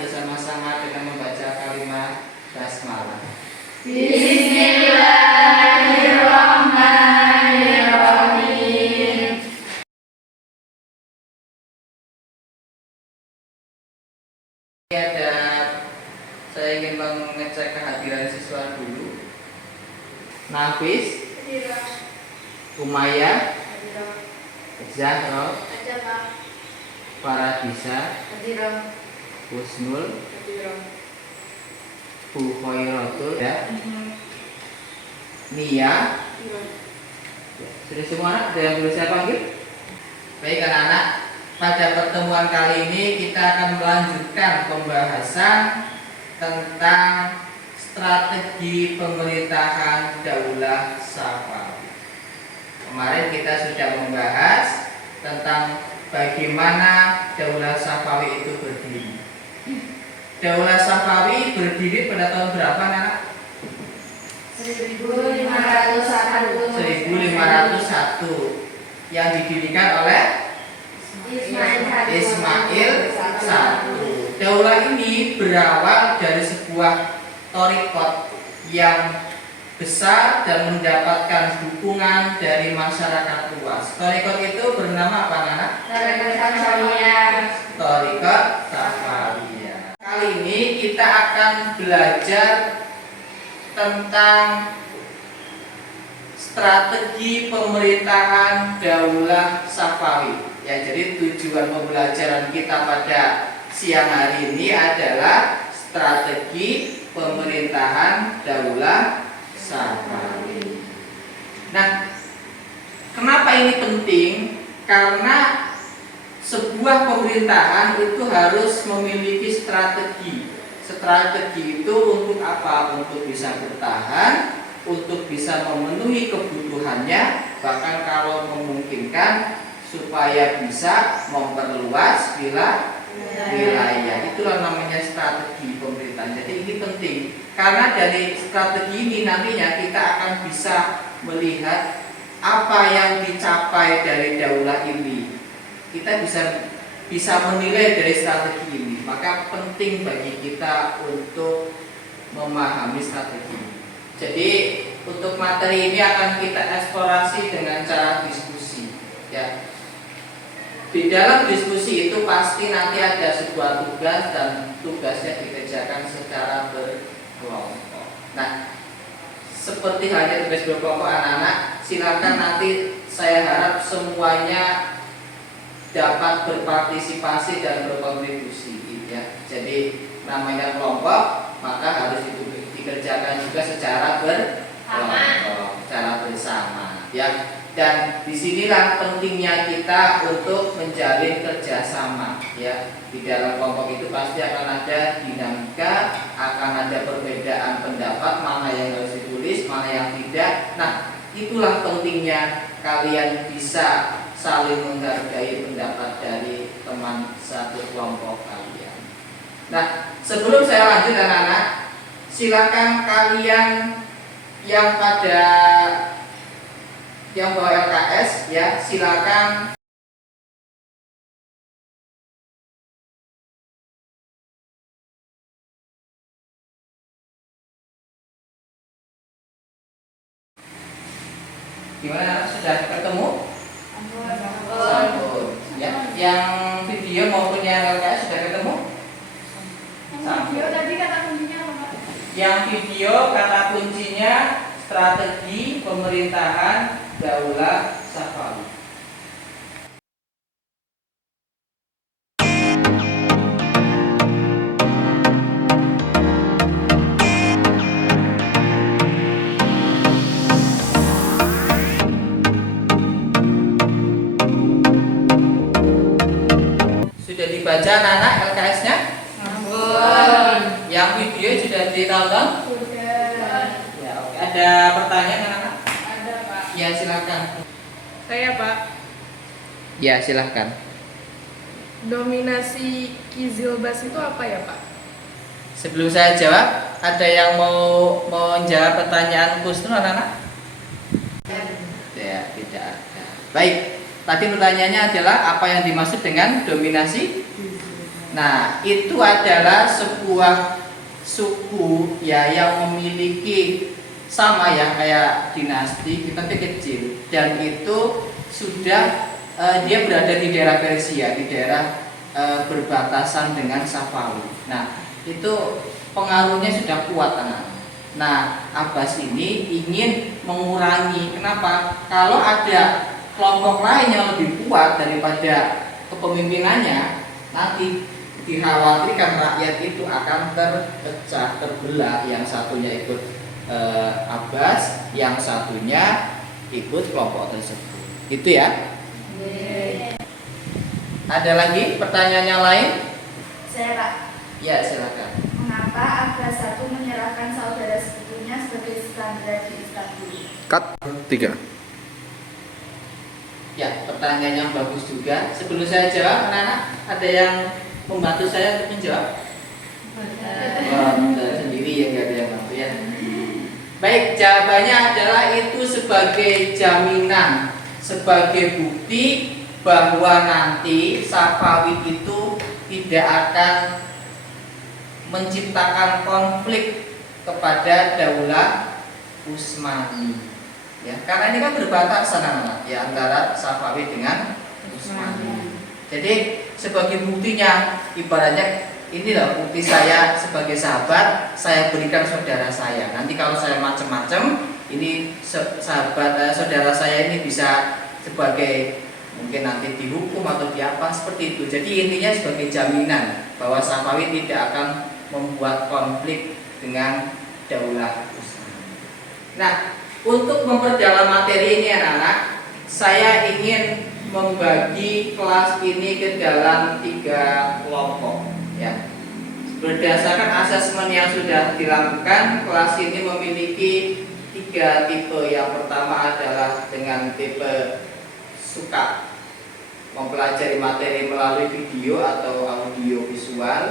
bersama-sama dengan membaca kalimat basmalah. Bismillahirrahmanirrahim. Saya ingin mengecek kehadiran siswa dulu. Nafis, Umayyah, Zahra, Faradisa, Husnul, Bukhairatul, ya. Nia. Sudah semua anak? Ada yang perlu saya panggil? Baik anak-anak, pada pertemuan kali ini kita akan melanjutkan pembahasan tentang strategi pemerintahan Daulah Safawi. Kemarin kita sudah membahas tentang bagaimana Daulah Safawi itu berdiri. Daulah Safawi berdiri pada tahun berapa, anak? 1501. 1501 yang didirikan oleh Ismail I. Daulah ini berawal dari sebuah thariqat yang besar dan mendapatkan dukungan dari masyarakat luas. Thariqat itu bernama apa, anak? Thariqat Safawiyah. Kali ini kita akan belajar tentang strategi pemerintahan Daulah Safawi. Ya, jadi tujuan pembelajaran kita pada siang hari ini adalah strategi pemerintahan Daulah Safawi. Nah, kenapa ini penting? Karena sebuah pemerintahan itu harus memiliki strategi. Strategi itu untuk apa? Untuk bisa bertahan, untuk bisa memenuhi kebutuhannya, bahkan kalau memungkinkan supaya bisa memperluas wilayah. Itulah namanya strategi pemerintahan. Jadi ini penting karena dari strategi ini nantinya kita akan bisa melihat apa yang dicapai dari daulah ini. Kita bisa menilai dari strategi ini. Maka penting bagi kita untuk memahami strategi. Jadi untuk materi ini akan kita eksplorasi dengan cara diskusi, ya. Di dalam diskusi itu pasti nanti ada sebuah tugas dan tugasnya dikerjakan secara berkelompok. Nah, seperti halnya tugas berkelompok anak-anak, silakan nanti saya harap semuanya dapat berpartisipasi dan berkontribusi, ya. Jadi namanya kelompok, maka harus dikerjakan juga secara berkelompok, secara bersama, ya. Dan disinilah pentingnya kita untuk menjalin kerjasama, ya. Di dalam kelompok itu pasti akan ada dinamika, akan ada perbedaan pendapat, mana yang harus ditulis, mana yang tidak. Nah, itulah pentingnya kalian bisa saling menghargai pendapat dari teman satu kelompok kalian. Nah, sebelum saya lanjut anak-anak, silakan kalian yang bawa LKS, ya, silakan gimana, sudah ketemu? Sambung. Ya, yang video maupun yang LKS sudah ketemu? Video tadi kata kuncinya apa, Pak? Yang video kata kuncinya strategi pemerintahan Daulah Safawi. Sudah dibaca anak-anak LKS-nya? Yang video sudah ditonton? Sudah. Ya, oke. Ada pertanyaan anak-anak? Ada, Pak. Ya, silakan. Saya, Pak. Ya, silakan. Dominasi Kizilbas itu apa ya, Pak? Sebelum saya jawab, ada yang mau menjawab pertanyaan Kusnul, anak-anak? Ya, tidak ada. Baik, tadi pertanyaannya adalah apa yang dimaksud dengan dominasi Nah, itu adalah sebuah suku ya yang memiliki sama ya kayak dinasti tapi kecil, dan itu sudah dia berada di daerah Persia, di daerah berbatasan dengan Safawi. Nah, itu pengaruhnya sudah kuat anak. Nah, Abbas ini ingin mengurangi. Kenapa? Kalau ada kelompok lain yang lebih kuat daripada kepemimpinannya, nanti dikhawatirkan rakyat itu akan terpecah, terbelah. Yang satunya ikut Abbas, yang satunya ikut kelompok tersebut. Gitu ya. Ada lagi pertanyaan yang lain? Saya Pak. Ya, silakan. Mengapa Abbas satu menyerahkan saudara sepupunya sebagai skandal di Istanbul? Cut 3. Ya, pertanyaan yang bagus juga. Sebelum saya jawab, anak-anak ada yang membantu saya untuk menjawab? Saya sendiri ya, nggak ada yang bantu ya. Baik, jawabannya adalah itu sebagai jaminan, sebagai bukti bahwa nanti Safawi itu tidak akan menciptakan konflik kepada Daulah Utsmani. Ya, karena ini kan berbatasan anak-anak ya antara Safawi dengan Utsmani. Jadi sebagai buktinya, ibaratnya ini loh bukti saya sebagai sahabat, saya berikan saudara saya. Nanti kalau saya macam-macam, ini sahabat saudara saya ini bisa sebagai mungkin nanti dihukum atau diapa seperti itu. Jadi intinya sebagai jaminan bahwa Safawi tidak akan membuat konflik dengan Daulah Utsmani. Nah, untuk memperdalam materi ini anak-anak, saya ingin membagi kelas ini ke dalam 3 kelompok ya. Berdasarkan asesmen yang sudah dilakukan, kelas ini memiliki 3 tipe. Yang pertama adalah dengan tipe suka mempelajari materi melalui video atau audio visual,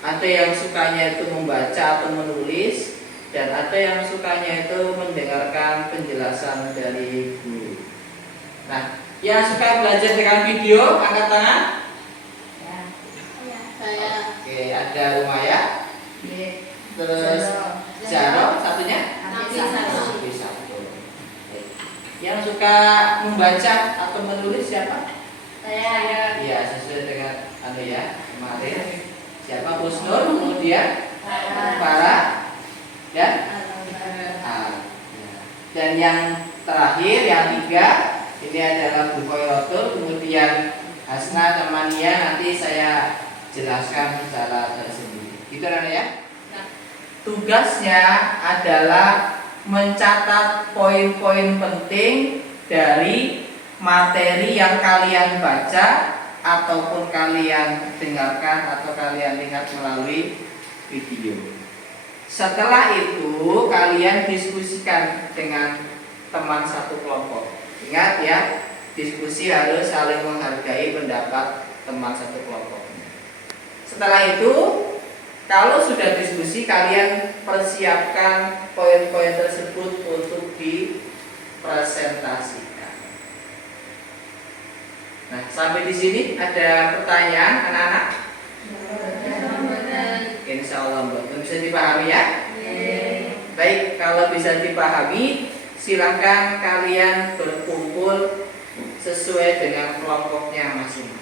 ada yang sukanya itu membaca atau menulis, dan ada yang sukanya itu mendengarkan penjelasan dari guru. Nah, yang suka belajar dengan video, angkat tangan. Saya. Oke, ada Umaya. Terus Jaro, satunya? Nabi satu. Yang suka membaca atau menulis siapa? Saya. Iya, sesuai dengan ya kemarin. Siapa? Husnul, kemudian Farah dan Al. Dan yang terakhir, yang 3, ini adalah Bu Khoirotul, kemudian Hasna temannya, nanti saya jelaskan secara tersendiri. Gitu kan ya? Tugasnya adalah mencatat poin-poin penting dari materi yang kalian baca ataupun kalian dengarkan atau kalian lihat melalui video. Setelah itu kalian diskusikan dengan teman satu kelompok. Ingat ya, diskusi harus saling menghargai pendapat teman satu kelompok. Setelah itu, kalau sudah diskusi, kalian persiapkan poin-poin tersebut untuk dipresentasikan. Nah, sampai di sini ada pertanyaan anak-anak? Insya Allah bisa dipahami ya? Baik, kalau bisa dipahami, silakan kalian berkumpul sesuai dengan kelompoknya masing-masing.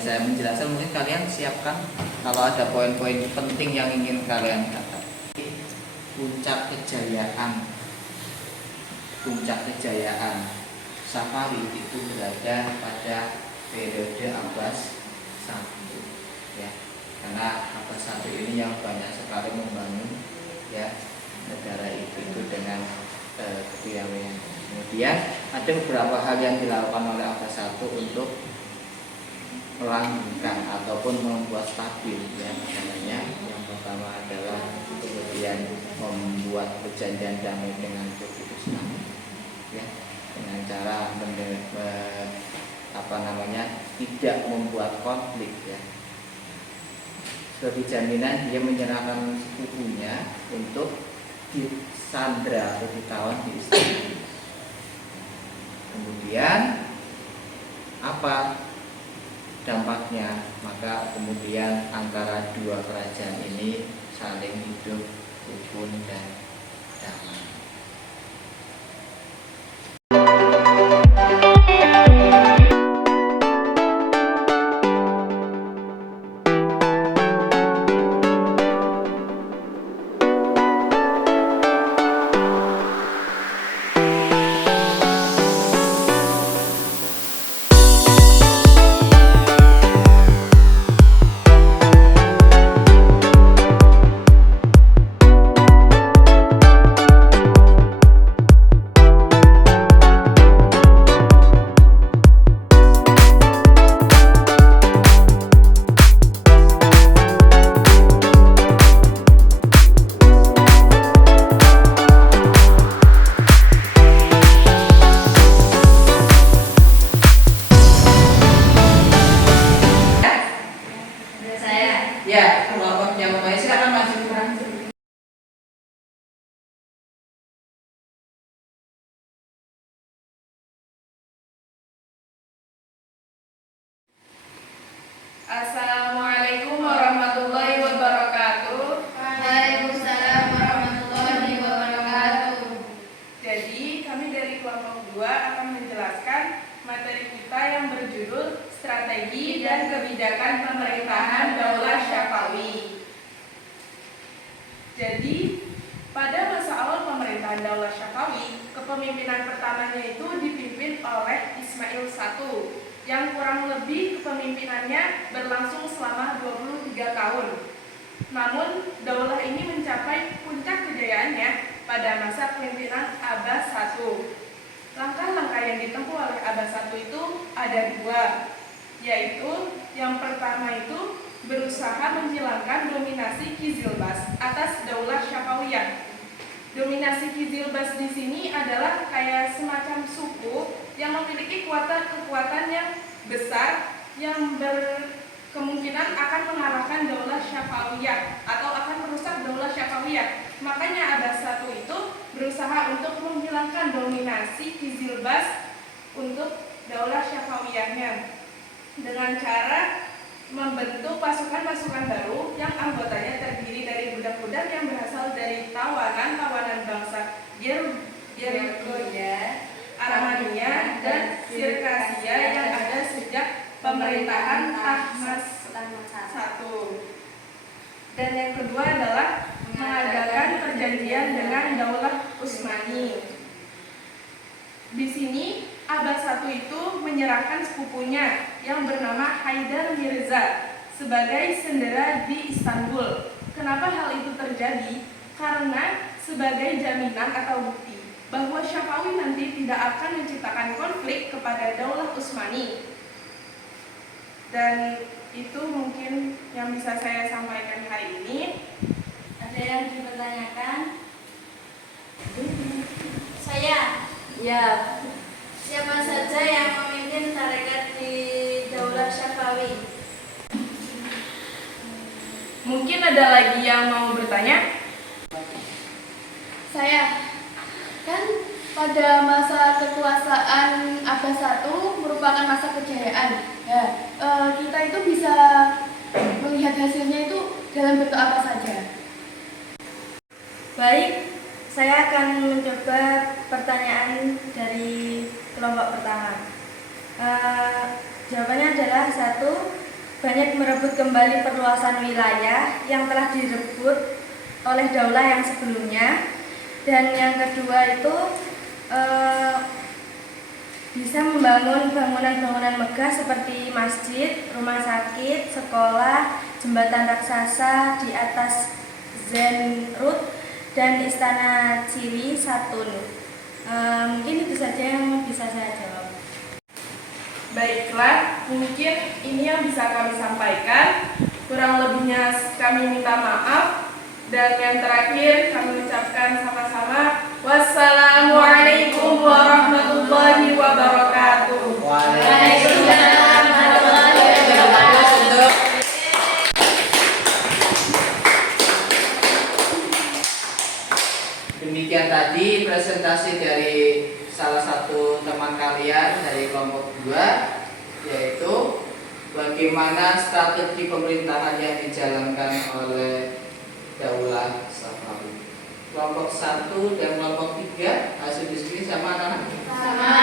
Saya menjelaskan, mungkin kalian siapkan kalau ada poin-poin penting yang ingin kalian catat. Puncak kejayaan Safawi itu berada pada periode Abbas satu, ya. Karena Abbas I ini yang banyak sekali membangun, ya, negara itu dengan kepiawaian. Kemudian ada beberapa hal yang dilakukan oleh Abbas I untuk melanggengkan ataupun membuat stabil, ya, negaranya. Yang pertama adalah kemudian membuat perjanjian damai dengan Turki Islam, ya, dengan cara tidak membuat konflik, ya. Sebagai jaminan dia menyerahkan sepupunya untuk disandra atau ditawan di Istanbul. Kemudian apa dampaknya? Maka kemudian antara dua kerajaan ini saling hidup rukun dan damai. Ya, kelompok yang mempunyai silakan maju. Assalamualaikum warahmatullahi wabarakatuh. Waalaikumsalam warahmatullahi wabarakatuh. Jadi kami dari kelompok 2 akan menjelaskan materi kita yang berjudul Strategi dan Kebijakan Pemerintahan Daulah Syafawi. Jadi pada masa awal pemerintahan Daulah Syafawi, kepemimpinan pertamanya itu dipimpin oleh Ismail I, yang kurang lebih kepemimpinannya berlangsung selama 23 tahun. Namun, daulah ini mencapai puncak kejayaannya pada masa kepemimpinan Abbas I. Langkah-langkah yang ditempuh oleh Abbas I itu ada dua, yaitu yang pertama itu berusaha menghilangkan dominasi Kizilbas atas daulah Syafawiyah. Dominasi Kizilbas di sini adalah kayak semacam suku yang memiliki kekuatan yang besar yang berkemungkinan akan mengalahkan daulah Syafawiyah atau akan merusak daulah Syafawiyah. Makanya Abbas I itu berusaha untuk menghilangkan dominasi Kizilbas untuk daulah Syafawiyahnya dengan cara membentuk pasukan-pasukan baru yang anggotanya terdiri dari budak-budak yang berasal dari tawanan bangsa Georgia, Armenia, dan Sirkasia yang ada sejak pemerintahan Ahmad I. Dan yang kedua adalah mengadakan perjanjian dengan Daulah Utsmani. Di sini Abbas I itu menyerahkan sepupunya yang bernama Haidar Mirza sebagai sendera di Istanbul. Kenapa hal itu terjadi? Karena sebagai jaminan atau bukti bahwa Syafawi nanti tidak akan menciptakan konflik kepada Daulah Utsmani. Dan itu mungkin yang bisa saya sampaikan hari ini. Ada yang dipertanyakan? Saya. Ya. Siapa saja yang memimpin tarekat di Daulah Syafawi? Mungkin ada lagi yang mau bertanya? Saya. Kan pada masa kekuasaan Abbas I merupakan masa kejayaan. Ya, kita itu bisa melihat hasilnya itu dalam bentuk apa saja. Baik, saya akan mencoba pertanyaan dari kelompok pertama. Jawabannya adalah 1. Banyak merebut kembali perluasan wilayah yang telah direbut oleh daulah yang sebelumnya. Dan yang kedua itu bisa membangun bangunan-bangunan megah seperti masjid, rumah sakit, sekolah, jembatan raksasa di atas Zenrut, dan istana Ciri Satun. Mungkin itu saja yang bisa saya jawab. Baiklah, mungkin ini yang bisa kami sampaikan. Kurang lebihnya kami minta maaf. Dan yang terakhir kami ucapkan sama-sama wassalamualaikum warahmatullahi wabarakatuh. Waalaikumsalam warahmatullahi wabarakatuh. Demikian tadi presentasi dari salah satu teman kalian dari kelompok 2, yaitu bagaimana strategi pemerintahan yang dijalankan oleh Daulah Safawi. Kelompok 1 dan kelompok 3 hasil diskusi sama anak-anak? Sama.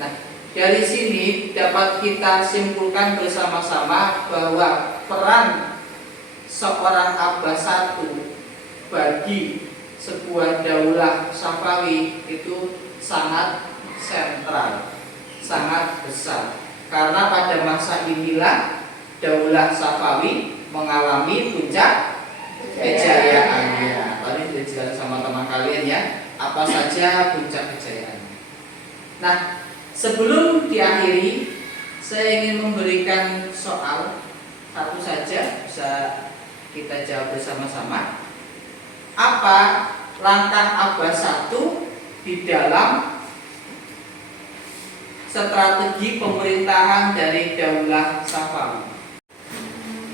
Nah, dari sini dapat kita simpulkan bersama-sama bahwa peran seorang Abah I bagi sebuah daulah Safawi itu sangat sentral, sangat besar. Karena pada masa inilah daulah Safawi mengalami puncak kejayaannya. Tadi sudah dijelaskan sama teman kalian ya, apa saja puncak kejayaannya. Nah, sebelum diakhiri, saya ingin memberikan soal satu saja, bisa kita jawab bersama-sama. Apa langkah Abah I di dalam strategi pemerintahan dari Daulah Safawi?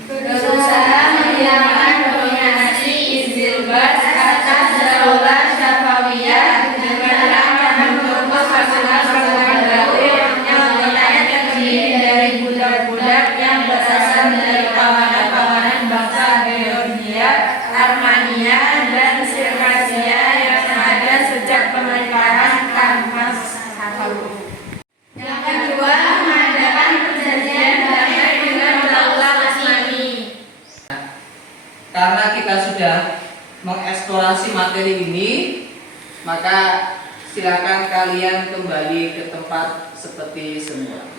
Berusaha menghilangkan dominasi Izilbas atas Daulah Safawiyah dengan membentuk pasukan-pasukan baru yang wilayah terdiri dari budak-budak yang berasal dari kawanan-kawanan bangsa Georgia, Armenia, dan Sirkasia yang ada sejak pemerintahan Ahmad Safawi. Yang kedua, mengadakan perjanjian damai dengan Daulah Utsmani. Karena kita sudah mengeksplorasi materi ini, maka silakan kalian kembali ke tempat seperti semula.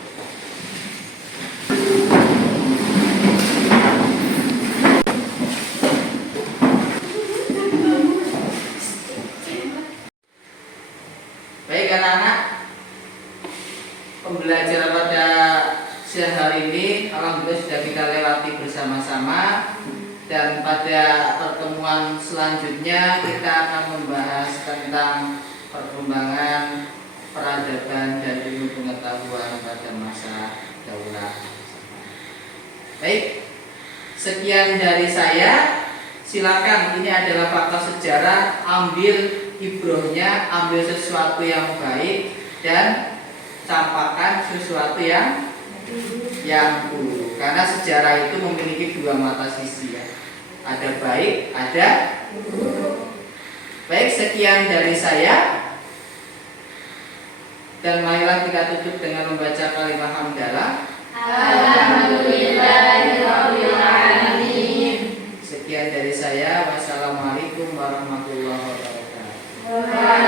Baik anak-anak, pembelajaran pada siang hari ini alhamdulillah sudah kita lewati bersama-sama. Dan pada pertemuan selanjutnya kita akan membahas tentang perkembangan peradaban dan ilmu pengetahuan pada masa daulah. Baik, sekian dari saya. Silakan, ini adalah fakta sejarah. Ambil ibrohnya, ambil sesuatu yang baik dan campakkan sesuatu yang buruk. Karena sejarah itu memiliki dua mata sisi ya. Ada baik, ada buruk. Baik, sekian dari saya. Dan marilah kita tutup dengan membaca kalimat hamdalah. Alhamdulillahirabbil alamin. Sekian dari saya. Wassalamualaikum warahmatullahi wabarakatuh. Waalaikumsalam.